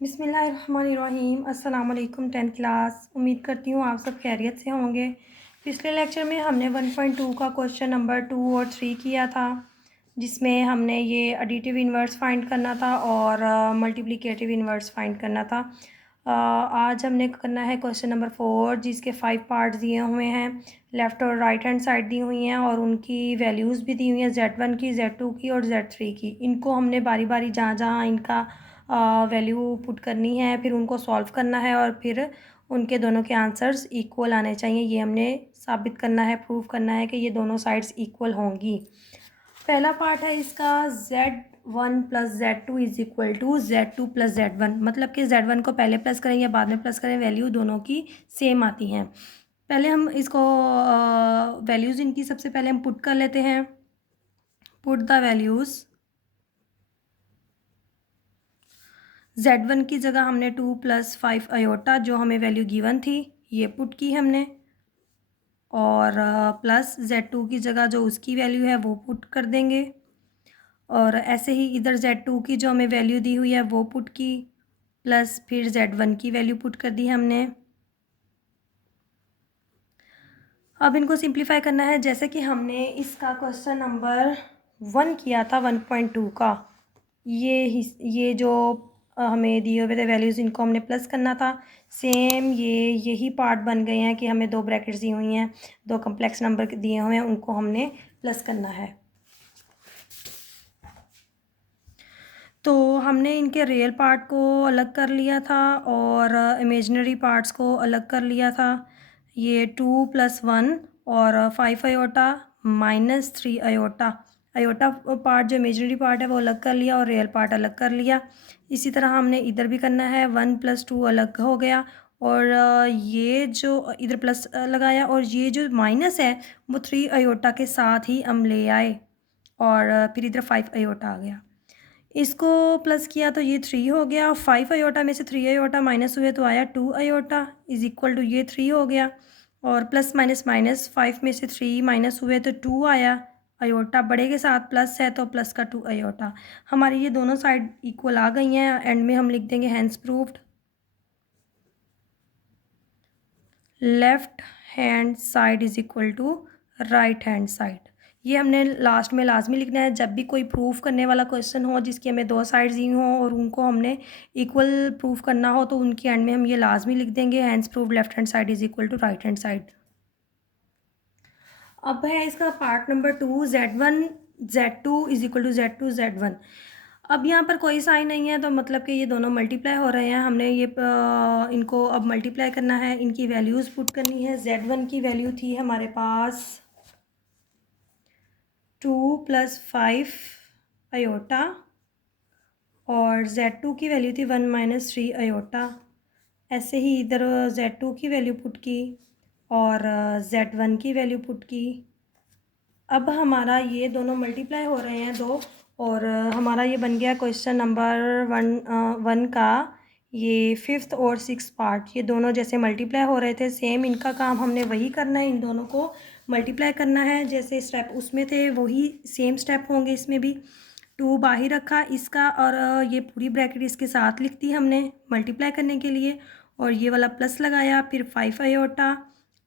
बिस्मिल्लाहिर्रहमानिर्रहीम। अस्सलाम वालेकुम 10th क्लास। उम्मीद करती हूँ आप सब खैरियत से होंगे। पिछले लेक्चर में हमने 1.2 का क्वेश्चन नंबर 2 और 3 किया था, जिसमें हमने ये एडिटिव इन्वर्स फाइंड करना था और मल्टीप्लिकेटिव इन्वर्स फाइंड करना था। आज हमने करना है क्वेश्चन नंबर 4, जिसके 5 पार्ट्स दिए हुए हैं। लेफ़्ट और राइट हैंड साइड दी हुई हैं और उनकी वैल्यूज़ भी दी हुई हैं, Z1 की, Z2 की और Z3 की। इनको हमने बारी बारी जहाँ जहाँ इनका वैल्यू पुट करनी है, फिर उनको सॉल्व करना है और फिर उनके दोनों के आंसर्स इक्वल आने चाहिए। ये हमने साबित करना है, प्रूव करना है कि ये दोनों साइड्स इक्वल होंगी। पहला पार्ट है इसका Z1 plus Z2 is equal to Z2 plus Z1। मतलब कि Z1 को पहले प्लस करें या बाद में प्लस करें, वैल्यू दोनों की सेम आती हैं। पहले हम इसको वैल्यूज़ इनकी सबसे पहले हम पुट कर लेते हैं। Put the values. Z1 की जगह हमने 2 + 5 आयोटा, जो हमें वैल्यू गिवन थी, ये पुट की हमने, और प्लस Z2 की जगह जो उसकी वैल्यू है वो पुट कर देंगे। और ऐसे ही इधर Z2 की जो हमें वैल्यू दी हुई है वो पुट की, प्लस फिर Z1 की वैल्यू पुट कर दी हमने। अब इनको सिंप्लीफाई करना है, जैसे कि हमने इसका क्वेश्चन नंबर 1 किया था 1.2 का। ये जो हमें दिए हुए थे वैल्यूज़, इनको हमने प्लस करना था। सेम यही पार्ट बन गए हैं कि हमें 2 ब्रैकेट्स दी हुई हैं, 2 कम्प्लेक्स नंबर दिए हुए हैं, उनको हमने प्लस करना है। तो हमने इनके रियल पार्ट को अलग कर लिया था और इमेजिनरी पार्ट्स को अलग कर लिया था। ये 2 + 1 और 5 iota minus 3 iota. Iota part जो इमेजिनरी पार्ट है वो अलग कर लिया और रियल पार्ट अलग कर लिया। इसी तरह हमने इधर भी करना है। 1 + 2 अलग हो गया और ये जो इधर प्लस लगाया और ये जो माइनस है वो 3 आयोटा के साथ ही हम ले आए और फिर इधर 5 आयोटा आ गया। इसको प्लस किया तो ये 3 हो गया। 5 आयोटा में से 3 आयोटा माइनस हुए तो आया 2 आयोटा इज इक्वल टू ये 3 हो गया। और प्लस माइनस माइनस, 5 में से 3 माइनस हुए तो 2 आया। आयोटा बड़े के साथ प्लस है तो प्लस का 2 आयोटा। हमारी ये दोनों साइड इक्वल आ गई हैं। एंड में हम लिख देंगे hence proved. Left hand side is equal to right hand side. ये हमने लास्ट में लाजमी लिखना है। जब भी कोई प्रूफ करने वाला क्वेश्चन हो जिसकी हमें 2 साइड्स दी हों और उनको हमने इक्वल प्रूफ करना हो, तो उनके एंड में हम ये लाजमी लिख देंगे, hence prove left hand side is equal to right hand side. अब है इसका part number 2, Z2 is equal to Z2 Z1। अब यहाँ पर कोई साइन नहीं है तो मतलब कि ये दोनों मल्टीप्लाई हो रहे हैं। हमने ये इनको अब मल्टीप्लाई करना है, इनकी वैल्यूज़ पुट करनी है। Z1 की वैल्यू थी हमारे पास 2 + 5 आयोटा और Z2 की वैल्यू थी 1 - 3 आयोटा। ऐसे ही इधर Z2 की वैल्यू पुट की और Z1 की वैल्यू पुट की। अब हमारा ये दोनों मल्टीप्लाई हो रहे हैं दो, और हमारा ये बन गया क्वेश्चन नंबर 1 का ये 5th और 6th पार्ट। ये दोनों जैसे मल्टीप्लाई हो रहे थे, सेम इनका काम हमने वही करना है, इन दोनों को मल्टीप्लाई करना है। जैसे स्टेप उसमें थे वही सेम स्टेप होंगे इसमें भी। 2 बाहर रखा इसका और ये पूरी ब्रैकेट इसके साथ लिख दी हमने मल्टीप्लाई करने के लिए, और ये वाला प्लस लगाया, फिर 5 आयोटा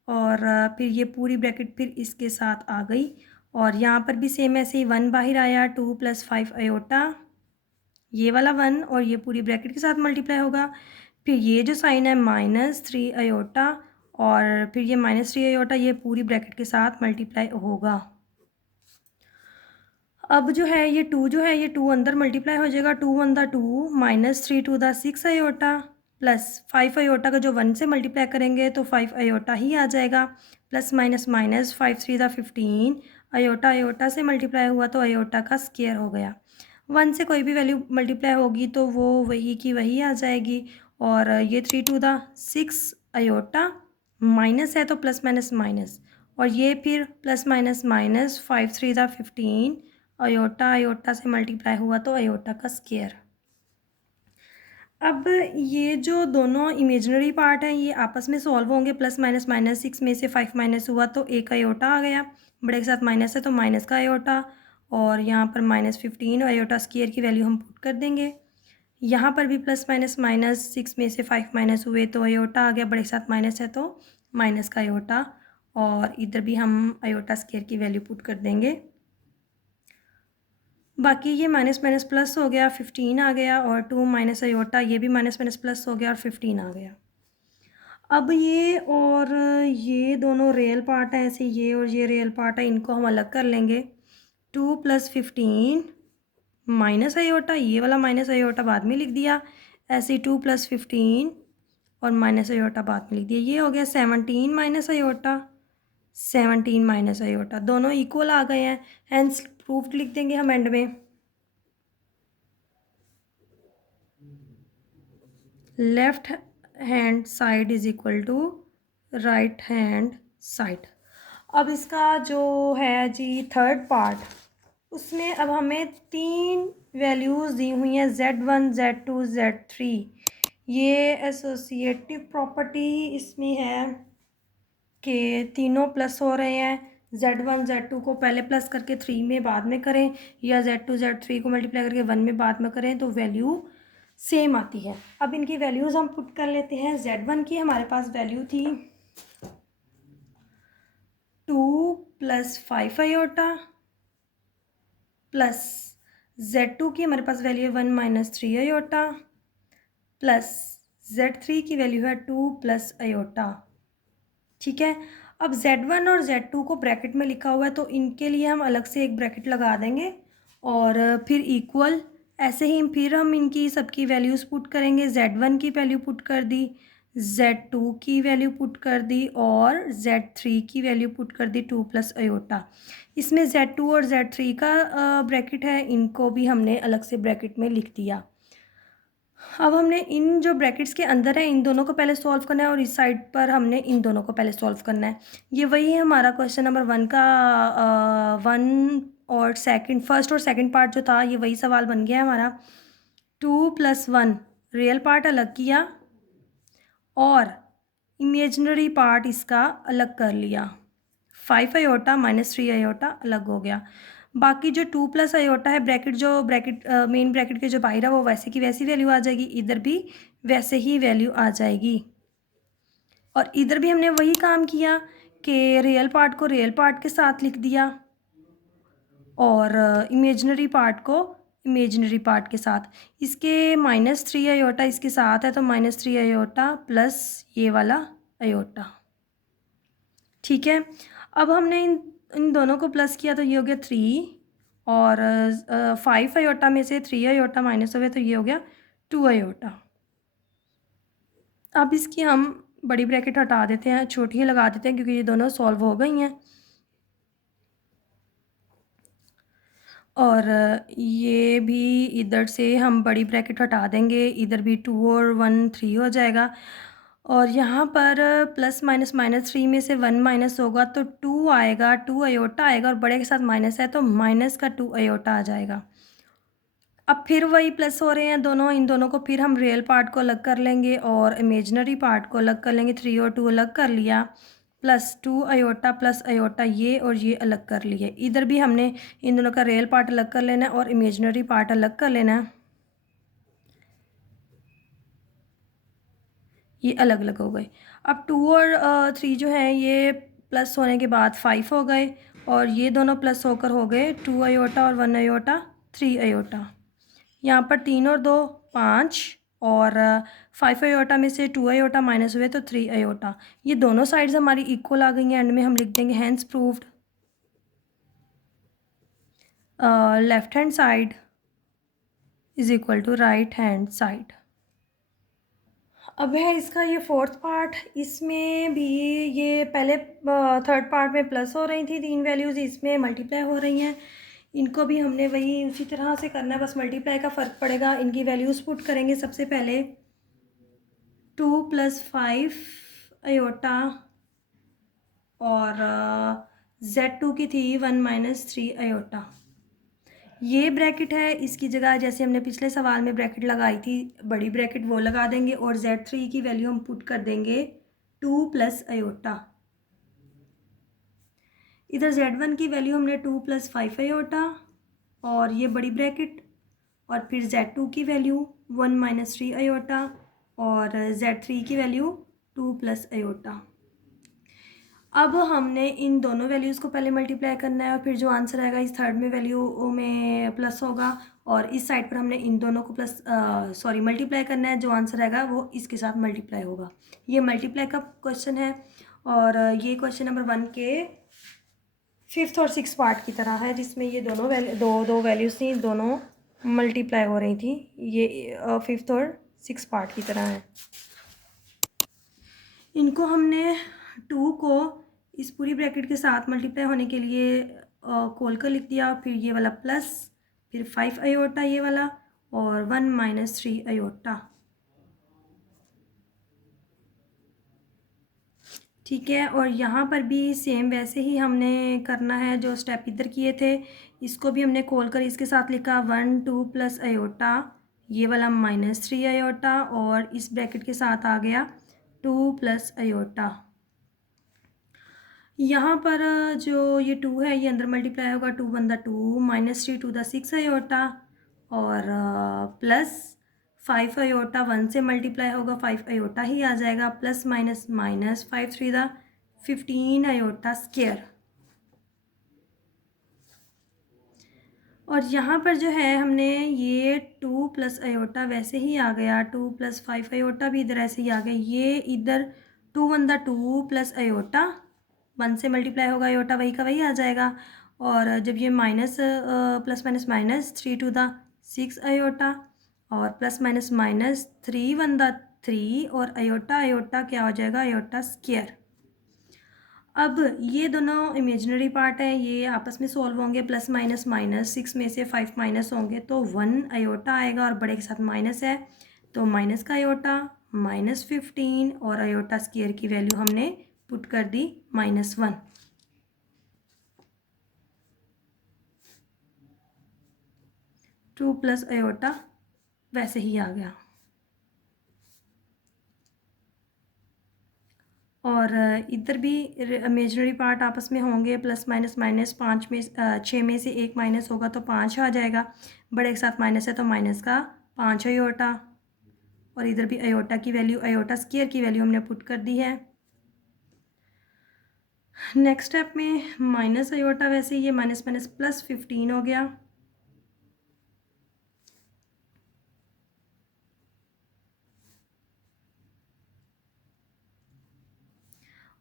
और फिर ये पूरी ब्रैकेट फिर इसके साथ आ गई। और यहाँ पर भी सेम ऐसे ही 1 बाहर आया, 2 + 5 आयोटा, ये वाला 1 और ये पूरी ब्रैकेट के साथ मल्टीप्लाई होगा। फिर ये जो साइन है -3 आयोटा और फिर ये -3 आयोटा, ये पूरी ब्रैकेट के साथ मल्टीप्लाई होगा। अब जो है ये 2 जो है ये 2 अंदर मल्टीप्लाई हो जाएगा। 2 × 1 = 2 -3 × 2 = 6 आयोटा प्लस 5 आयोटा का जो 1 से मल्टीप्लाई करेंगे तो 5 आयोटा ही आ जाएगा। Plus minus minus 5 × 3 = 15 iota iota से मल्टीप्लाई हुआ तो आयोटा का स्क्वायर हो गया। 1 से कोई भी वैल्यू मल्टीप्लाई होगी तो वो वही की वही आ जाएगी। और ये 3 × 2 = 6 आयोटा, माइनस है तो प्लस माइनस माइनस, और ये फिर plus minus minus 5 × 3 = 15 iota iota से मल्टीप्लाई हुआ तो आयोटा का स्क्वायर। अब ये जो दोनों इमेजिनरी पार्ट हैं ये आपस में सॉल्व होंगे। प्लस माइनस माइनस, 6 में से 5 माइनस हुआ तो 1 आयोटा आ गया, बड़े के साथ माइनस है तो माइनस का आयोटा, और यहाँ पर -15 आयोटा स्क्वायर की वैल्यू हम पुट कर देंगे। यहाँ पर भी प्लस माइनस माइनस, 6 में से 5 माइनस हुए तो अयोटा आ गया, बड़े के साथ माइनस है तो माइनस का अयोटा, और इधर भी हम अयोटा स्क्वायर की वैल्यू पुट कर देंगे। बाकी ये माइनस माइनस प्लस हो गया, 15 आ गया, और 2 माइनस अयोटा, ये भी माइनस माइनस प्लस हो गया और 15 आ गया। अब ये और ये दोनों रियल पार्ट हैं, ऐसे ये और ये रियल पार्ट है, इनको हम अलग कर लेंगे। 2 + 15 माइनस अयोटा, ये वाला माइनस अयोटा बाद में लिख दिया, ऐसे 2 + 15 और माइनस अयोटा बाद में लिख दिया। ये हो गया 17 माइनस अयोटा, 17 माइनस अयोटा, दोनों इक्वल आ गए हैं, हेंस प्रूफ्ड लिख देंगे हम एंड में। Left hand side is equal to right hand side. अब इसका जो है जी थर्ड पार्ट, उसमें अब हमें 3 वैल्यूज़ दी हुई हैं, Z1 Z2 Z3। ये एसोसिएटिव प्रॉपर्टी इसमें है कि तीनों प्लस हो रहे हैं। Z1 Z2 को पहले प्लस करके 3 में बाद में करें, या Z2 Z3 को मल्टीप्लाई करके 1 में बाद में करें तो वैल्यू सेम आती है। अब इनकी वैल्यूज़ हम पुट कर लेते हैं। Z1 की हमारे पास वैल्यू थी 2 + 5 अयोटा, प्लस Z2 की हमारे पास वैल्यू है 1 - 3 अयोटा, प्लस Z3 की वैल्यू है 2 + अयोटा। ठीक है, अब Z1 और Z2 को ब्रैकेट में लिखा हुआ है तो इनके लिए हम अलग से एक ब्रैकेट लगा देंगे, और फिर इक्वल, ऐसे ही फिर हम इनकी सबकी वैल्यूज़ पुट करेंगे। Z1 की वैल्यू पुट कर दी, Z2 की वैल्यू पुट कर दी, और Z3 की वैल्यू पुट कर दी 2 + अयोटा। इसमें Z2 और Z3 का ब्रैकेट है, इनको भी हमने अलग से ब्रैकेट में लिख दिया। अब हमने इन जो ब्रैकेट्स के अंदर है इन दोनों को पहले सॉल्व करना है, और इस साइड पर हमने इन दोनों को पहले सॉल्व करना है। ये वही है हमारा क्वेश्चन नंबर 1 का 1 और सेकंड, फर्स्ट और सेकंड पार्ट जो था, ये वही सवाल बन गया हमारा। 2 + 1 रियल पार्ट अलग किया और इमेजिनरी पार्ट इसका अलग कर लिया। 5 अयोटा माइनस 3 अयोटा अलग हो गया। बाकी जो 2 + अयोटा है, ब्रैकेट जो ब्रैकेट मेन ब्रैकेट के जो बाहर है वो वैसे की वैसी वैल्यू आ जाएगी, इधर भी वैसे ही वैल्यू आ जाएगी। और इधर भी हमने वही काम किया कि रियल पार्ट को रियल पार्ट के साथ लिख दिया, और इमेजिनरी पार्ट को इमेजिनरी पार्ट के साथ। इसके -3 अयोटा इसके साथ है तो -3 अयोटा प्लस ये वाला अयोटा। ठीक है, अब हमने इन इन दोनों को प्लस किया तो ये हो गया 3, और 5 अयोटा में से 3 अयोटा माइनस हो गया तो ये हो गया 2 अयोटा। अब इसकी हम बड़ी ब्रैकेट हटा देते हैं, छोटी ही लगा देते हैं क्योंकि ये दोनों सॉल्व हो गई हैं। और ये भी इधर से हम बड़ी ब्रैकेट हटा देंगे, इधर भी 2 और 1 3 हो जाएगा, और यहाँ पर प्लस माइनस -3 में से 1 माइनस होगा तो 2 आएगा, 2 अयोटा आएगा, और बड़े के साथ माइनस है तो माइनस का 2 अयोटा आ जाएगा। अब फिर वही प्लस हो रहे हैं दोनों, इन दोनों को फिर हम रियल पार्ट को अलग कर लेंगे और इमेजिनरी पार्ट को अलग कर लेंगे। 3 और 2 अलग कर लिया, प्लस 2 अयोटा प्लस अयोटा, ये और ये अलग कर लिए। इधर भी हमने इन दोनों का रियल पार्ट अलग कर लेना है और इमेजिनरी पार्ट अलग कर लेना है। ये अलग अलग हो गए। अब 2 और 3 जो है ये प्लस होने के बाद 5 हो गए, और ये दोनों प्लस होकर हो गए 2 अयोटा और 1 अयोटा 3 अयोटा। यहाँ पर 3 और 2 5, और 5 अयोटा में से 2 अयोटा माइनस हुए तो 3 अयोटा। ये दोनों साइड्स हमारी इक्वल आ गई हैं, एंड में हम लिख देंगे hence proved left hand side is equal to right hand side. अब है इसका ये फोर्थ पार्ट, इसमें भी ये पहले थर्ड पार्ट में प्लस हो रही थी 3 वैल्यूज़, इसमें मल्टीप्लाई हो रही हैं। इनको भी हमने वही उसी तरह से करना है, बस मल्टीप्लाई का फ़र्क पड़ेगा। इनकी वैल्यूज़ पुट करेंगे सबसे पहले। 2 + 5 अयोटा, और Z2 की थी 1 - 3 अयोटा। ये ब्रैकेट है, इसकी जगह जैसे हमने पिछले सवाल में ब्रैकेट लगाई थी बड़ी ब्रैकेट वो लगा देंगे, और Z3 की वैल्यू हम पुट कर देंगे 2 + अयोटा। इधर Z1 की वैल्यू हमने 2 + 5 अयोटा, और ये बड़ी ब्रैकेट, और फिर Z2 की वैल्यू 1 माइनस 3 अयोटा और Z3 की वैल्यू 2 प्लस अयोटा। अब हमने इन दोनों वैल्यूज़ को पहले मल्टीप्लाई करना है और फिर जो आंसर आएगा इस थर्ड में वैल्यू में प्लस होगा और इस साइड पर हमने इन दोनों को मल्टीप्लाई करना है। जो आंसर आएगा वो इसके साथ मल्टीप्लाई होगा। ये मल्टीप्लाई का क्वेश्चन है और ये क्वेश्चन नंबर 1 के 5th और 6th पार्ट की तरह है, जिसमें ये दोनों दो वैल्यूज़ थी, दोनों मल्टीप्लाई हो रही थी। ये 5th और 6th पार्ट की तरह है। इनको हमने 2 को इस पूरी ब्रैकेट के साथ मल्टीप्लाई होने के लिए खोल कर लिख दिया, फिर ये वाला प्लस, फिर 5 अयोटा ये वाला और 1 माइनस 3 अयोटा। ठीक है, और यहाँ पर भी सेम वैसे ही हमने करना है जो स्टेप इधर किए थे। इसको भी हमने खोल कर इसके साथ लिखा 1 2 प्लस अयोटा, ये वाला माइनस 3 अयोटा और इस ब्रैकेट के साथ आ गया 2 प्लस अयोटा। यहाँ पर जो ये 2 है ये अंदर मल्टीप्लाई होगा, 2 वन द 2 माइनस 3 टू द 6 अयोटा और प्लस 5 अयोटा 1 से मल्टीप्लाई होगा, 5 अयोटा ही आ जाएगा, प्लस माइनस माइनस 5 3 द 15 अयोटा स्क्वायर। और यहाँ पर जो है हमने ये 2 प्लस अयोटा वैसे ही आ गया, 2 प्लस 5 अयोटा भी इधर ऐसे ही आ गया। ये इधर 2 वन द 2 प्लस अयोटा 1 से मल्टीप्लाई होगा, अयोटा वही का वही आ जाएगा। और जब ये minus plus minus minus 3 to the 6 iota और plus minus minus 3 one the 3 और अयोटा अयोटा क्या हो जाएगा, अयोटा स्क्वायर। अब ये दोनों इमेजिनरी पार्ट है, ये आपस में सॉल्व होंगे, प्लस माइनस माइनस 6 में से 5 माइनस होंगे तो 1 अयोटा आएगा और बड़े के साथ माइनस है तो माइनस का अयोटा माइनस 15 और अयोटा स्क्वायर की वैल्यू हमने पुट कर दी -1। टू प्लस अयोटा वैसे ही आ गया। और इधर भी इमेजिनरी पार्ट आपस में होंगे, प्लस माइनस माइनस 5 में 6 में से 1 माइनस होगा तो 5 आ जाएगा, बड़े के साथ माइनस है तो माइनस का 5 अयोटा और इधर भी अयोटा की वैल्यू, अयोटा स्क्वायर की वैल्यू हमने पुट कर दी है। नेक्स्ट स्टेप में माइनस अयोटा, वैसे ये माइनस माइनस प्लस 15 हो गया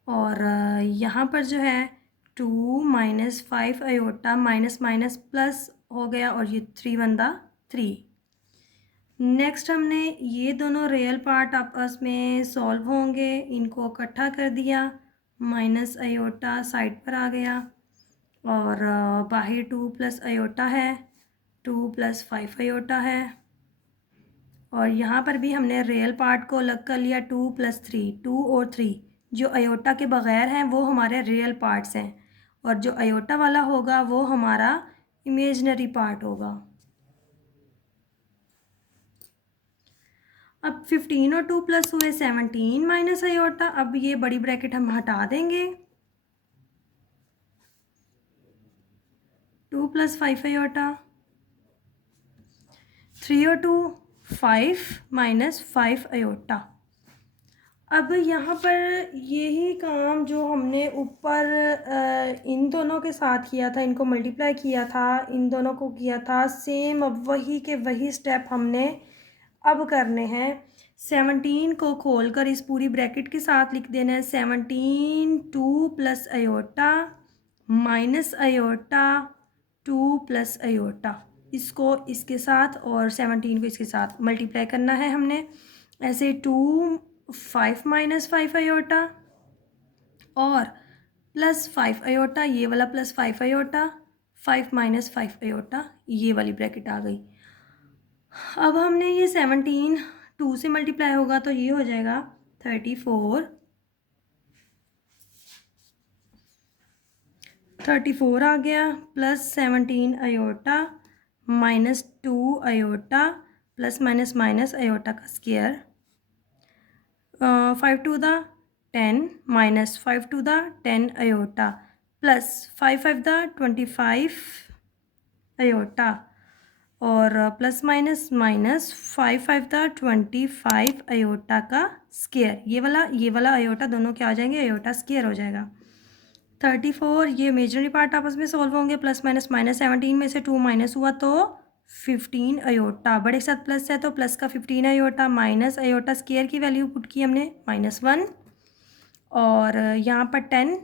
और यहाँ पर जो है 2 minus 5 iota minus minus plus हो गया और ये 3 वन द 3। नेक्स्ट हमने ये दोनों रियल पार्ट आपस में सॉल्व होंगे, इनको इकट्ठा कर दिया, माइनस अयोटा साइड पर आ गया और बाहर 2 प्लस अयोटा है, 2 प्लस 5 अयोटा है और यहाँ पर भी हमने रियल पार्ट को अलग कर लिया, 2 प्लस 3, 2 और 3 जो अयोटा के बग़ैर हैं वो हमारे रियल पार्ट्स हैं और जो अयोटा वाला होगा वो हमारा इमेजिनरी पार्ट होगा। अब 15 और 2 प्लस हुए 17 माइनस अयोटा। अब ये बड़ी ब्रैकेट हम हटा देंगे, 2 प्लस 5 अयोटा, 3 और 2 5 माइनस 5 अयोटा। अब यहाँ पर यही काम जो हमने ऊपर इन दोनों के साथ किया था, इनको मल्टीप्लाई किया था, इन दोनों को किया था, सेम अब वही के वही स्टेप हमने अब करने हैं। 17 को खोलकर इस पूरी ब्रैकेट के साथ लिख देना है, 17 2 plus iota minus iota 2 plus iota, इसको इसके साथ और 17 को इसके साथ मल्टीप्लाई करना है हमने। ऐसे 2 5 माइनस 5 अयोटा और प्लस 5 अयोटा, ये वाला प्लस 5 अयोटा, 5 माइनस 5 अयोटा, ये वाली ब्रैकेट आ गई। अब हमने ये 17 2 से मल्टीप्लाई होगा तो ये हो जाएगा 34 आ गया, plus 17 iota minus 2 iota plus minus minus iota का square, 5 to the 10 minus 5 to the 10 iota plus 5 5 the 25 iota और प्लस माइनस माइनस 5 5 अयोटा का स्क्वायर, ये वाला अयोटा दोनों क्या हो जाएंगे, अयोटा स्क्वायर हो जाएगा। 34 ये इमेजिनरी पार्ट आपस में सॉल्व होंगे, प्लस माइनस माइनस 17 में से 2 माइनस हुआ तो 15 अयोटा, बड़े के साथ प्लस है तो प्लस का 15 अयोटा, माइनस अयोटा स्क्वायर की वैल्यू पुट की हमने -1, और यहाँ पर 10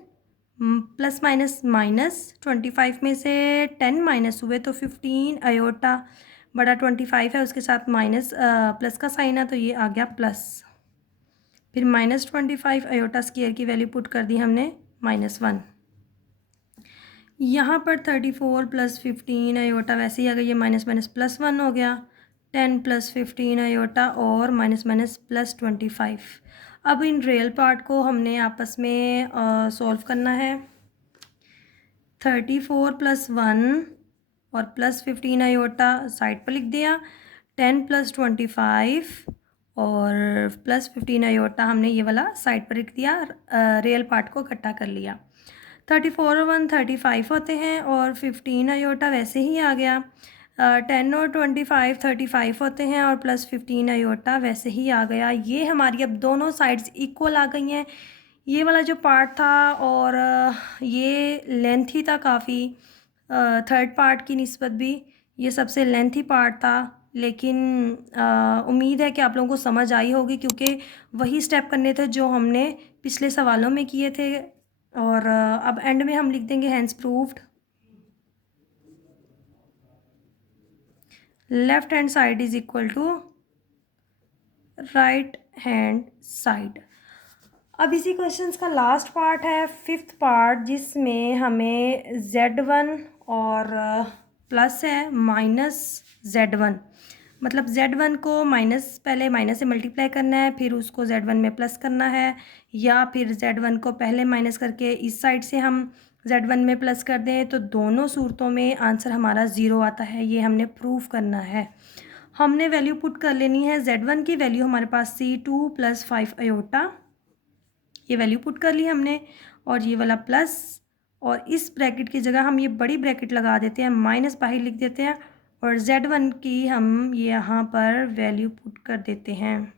प्लस माइनस माइनस 25 में से 10 माइनस हुए तो 15 अयोटा, बड़ा 25 है उसके साथ माइनस प्लस का साइन है तो ये आ गया प्लस, फिर -25 अयोटा स्क्वायर की वैल्यू पुट कर दी हमने -1। यहाँ पर 34 प्लस 15 अयोटा वैसे ही आ गई, ये माइनस माइनस प्लस 1 हो गया, 10 प्लस 15 अयोटा और माइनस माइनस प्लस 25। अब इन रियल पार्ट को हमने आपस में सॉल्व करना है। 34 प्लस 1 और प्लस 15 अयोटा साइड पर लिख दिया, 10 प्लस 25 और प्लस 15 अयोटा हमने ये वाला साइड पर लिख दिया, रियल पार्ट को इकट्ठा कर लिया। 34 और 1 35 होते हैं और 15 अयोटा वैसे ही आ गया, 10 और 25 35 होते हैं और प्लस 15 अयोटा वैसे ही आ गया। ये हमारी अब दोनों साइड्स इक्वल आ गई हैं। ये वाला जो पार्ट था और ये लेंथी था काफ़ी, थर्ड पार्ट की निस्बत भी ये सबसे लेंथी पार्ट था, लेकिन उम्मीद है कि आप लोगों को समझ आई होगी क्योंकि वही स्टेप करने थे जो हमने पिछले सवालों में किए थे। और अब एंड में हम लिख देंगे hence proved, left hand side is equal to right hand side. अब इसी क्वेश्चंस का लास्ट पार्ट है, फिफ्थ पार्ट, जिसमें हमें Z1 और प्लस है -Z1, मतलब Z1 को माइनस, पहले माइनस से मल्टीप्लाई करना है फिर उसको Z1 में प्लस करना है, या फिर Z1 को पहले माइनस करके इस साइड से हम Z1 में प्लस कर दें, तो दोनों सूरतों में आंसर हमारा 0 आता है। ये हमने प्रूव करना है। हमने वैल्यू पुट कर लेनी है, Z1 की वैल्यू हमारे पास थी 2 + 5 अयोटा, ये वैल्यू पुट कर ली हमने, और ये वाला प्लस, और इस ब्रैकेट की जगह हम ये बड़ी ब्रैकेट लगा देते हैं, माइनस बाहर लिख देते हैं, और Z1 की हम यहाँ पर वैल्यू पुट कर देते हैं।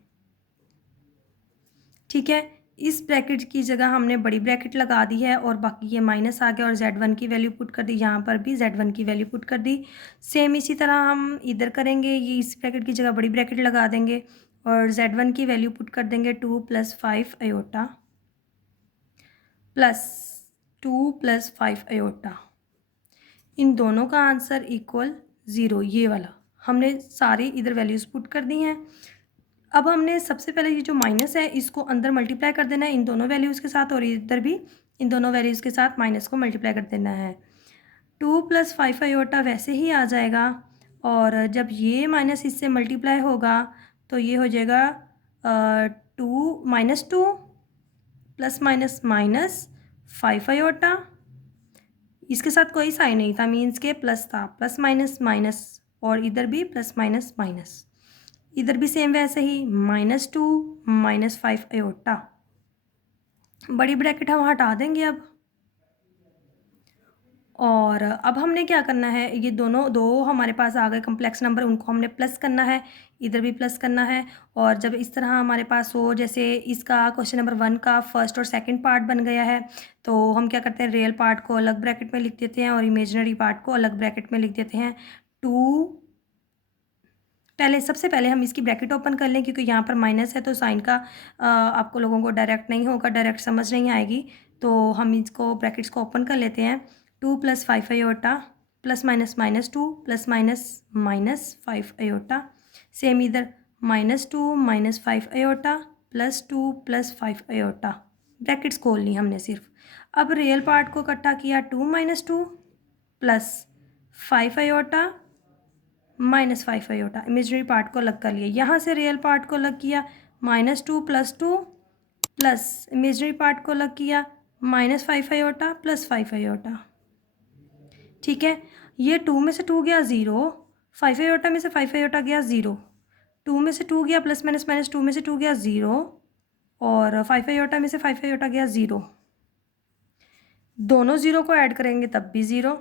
ठीक है, इस ब्रैकेट की जगह हमने बड़ी ब्रैकेट लगा दी है और बाकी ये माइनस आ गया, और Z1 की वैल्यू पुट कर दी, यहाँ पर भी Z1 की वैल्यू पुट कर दी। सेम इसी तरह हम इधर करेंगे, ये इस ब्रैकेट की जगह बड़ी ब्रैकेट लगा देंगे और Z1 की वैल्यू पुट कर देंगे 2 + 5 अयोटा प्लस 2 + 5 अयोटा, इन दोनों का आंसर इक्वल 0, ये वाला हमने सारी इधर वैल्यूज़ पुट कर दी हैं। अब हमने सबसे पहले ये जो माइनस है इसको अंदर मल्टीप्लाई कर देना है इन दोनों वैल्यूज़ के साथ, और इधर भी इन दोनों वैल्यूज़ के साथ माइनस को मल्टीप्लाई कर देना है। 2 + 5 अयोटा वैसे ही आ जाएगा, और जब ये माइनस इससे मल्टीप्लाई होगा तो ये हो जाएगा 2 प्लस माइनस माइनस 5 अयोटा, इसके साथ कोई साइन नहीं था, मीन्स के प्लस था, प्लस माइनस माइनस, और इधर भी प्लस माइनस माइनस, इधर भी सेम वैसे ही -2 - 5 अयोटा, बड़ी ब्रैकेट हम हटा देंगे अब। और अब हमने क्या करना है, ये दोनों दो हमारे पास आ गए कम्प्लेक्स नंबर, उनको हमने प्लस करना है, इधर भी प्लस करना है। और जब इस तरह हमारे पास हो, जैसे इसका क्वेश्चन नंबर 1 का फर्स्ट और सेकंड पार्ट बन गया है, तो हम क्या करते हैं, रियल पार्ट को अलग ब्रैकेट में लिख देते हैं और इमेजिनरी पार्ट को अलग ब्रैकेट में लिख देते हैं। सबसे पहले हम इसकी ब्रैकेट ओपन कर लें, क्योंकि यहाँ पर माइनस है तो साइन का आपको लोगों को डायरेक्ट नहीं होगा, डायरेक्ट समझ नहीं आएगी, तो हम इसको ब्रैकेट्स को ओपन कर लेते हैं। 2 + 5 iota plus minus -2 plus minus -5 iota, same इधर -2 - 5 अयोटा +2 + 5 अयोटा, ब्रैकेट्स खोल ली हमने सिर्फ। अब रियल पार्ट को इकट्ठा किया, 2 - 2 plus 5 iota -5 iota, imaginary part को अलग कर लिया, यहाँ से रियल पार्ट को अलग किया, -2 + 2 प्लस इमेजिनरी पार्ट को अलग किया, -5 अयोटा प्लस 5 अयोटा। ठीक है, ये 2 में से 2 गया 0, 5 अयोटा में से 5 अयोटा गया 0, 2 में से 2 गया प्लस माइनस माइनस 2 में से 2 गया 0, और 5 अयोटा में से 5 अयोटा गया 0, दोनों 0 को ऐड करेंगे तब भी 0,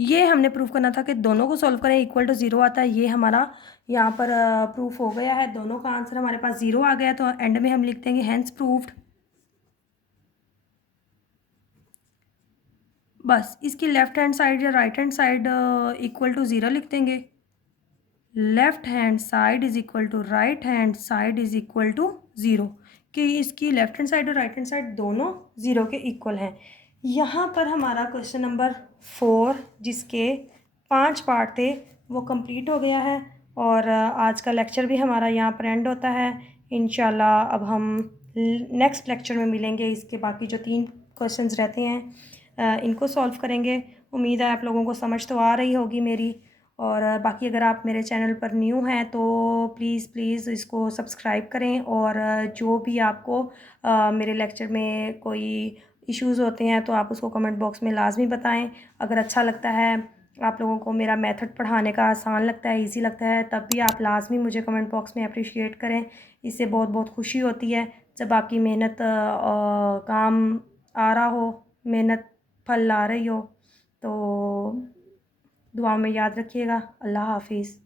ये हमने प्रूफ करना था कि दोनों को सॉल्व करें इक्वल टू ज़ीरो आता है। ये हमारा यहाँ पर प्रूफ हो गया है, दोनों का आंसर हमारे पास ज़ीरो आ गया। तो एंड में हम लिख देंगे हैंस प्रूफ्ड। बस इसकी लेफ्ट हैंड साइड या right hand side equal to zero लिख देंगे। Left hand side is equal to right hand side is equal to zero, कि इसकी लेफ्ट हैंड साइड और राइट हैंड साइड दोनों ज़ीरो के इक्वल हैं। यहाँ पर हमारा क्वेश्चन नंबर 4 जिसके 5 पार्ट थे वो कंप्लीट हो गया है। और आज का लेक्चर भी हमारा यहाँ पर एंड होता है। इंशाल्लाह अब हम नेक्स्ट लेक्चर में मिलेंगे, इसके बाकी जो 3 क्वेश्चंस रहते हैं इनको सॉल्व करेंगे। उम्मीद है आप लोगों को समझ तो आ रही होगी मेरी। और बाकी अगर आप मेरे चैनल पर न्यू हैं तो प्लीज़ इसको सब्सक्राइब करें। और जो भी आपको मेरे लेक्चर में कोई इश्यूज़ होते हैं तो आप उसको कमेंट बॉक्स में लाजमी बताएं। अगर अच्छा लगता है, आप लोगों को मेरा मेथड पढ़ाने का आसान लगता है, इजी लगता है, तब भी आप लाजमी मुझे कमेंट बॉक्स में अप्रिशिएट करें। इससे बहुत बहुत खुशी होती है जब आपकी मेहनत काम आ रहा हो, मेहनत फल ला रही हो। तो दुआ में याद रखिएगा। अल्लाह हाफिज़।